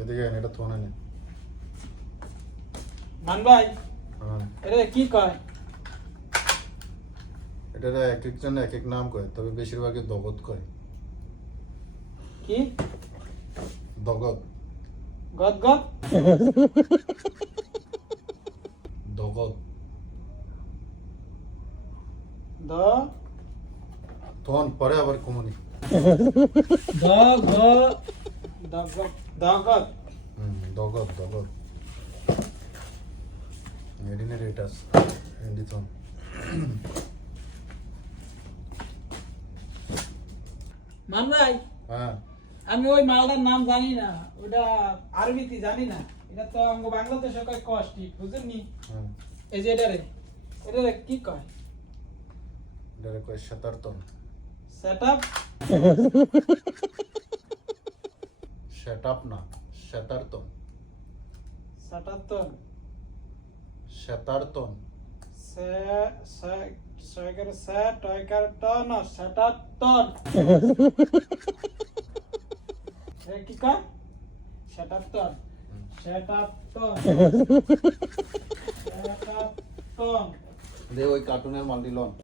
এদিকে এটা তো না মান ভাই হ্যাঁ এটা কি কয়? এটা এক একজন এক এক নাম কয়, তবে বেশিরভাগই দগত কয়। কি দগত গদ গদ দগত দ তখন পরে আবার কমনি। দ গ দগদ দগদ দগত দগত এডিনে রেটাস এন্ডিথন। মান ভাই হ্যাঁ আমি ওই মালটার নাম জানি না, ওটা আরবিতে জানি না, এটা তো আমাকে বাংলাদেশে কয় কষ্টি, বুঝেননি? হ্যাঁ এই যে এটারে এটারে কি কয়? এটা কয় শতার্তন। সেটআপ সেটআপ না, শতার্তন। সেটাতন শতার্তন সে সে সয়কার সে টয়কার টন সেটাতন এ কি কয়? সেটাতন সেটাতন সেটাতন দে ওই কার্টুনের মাল্টি লন।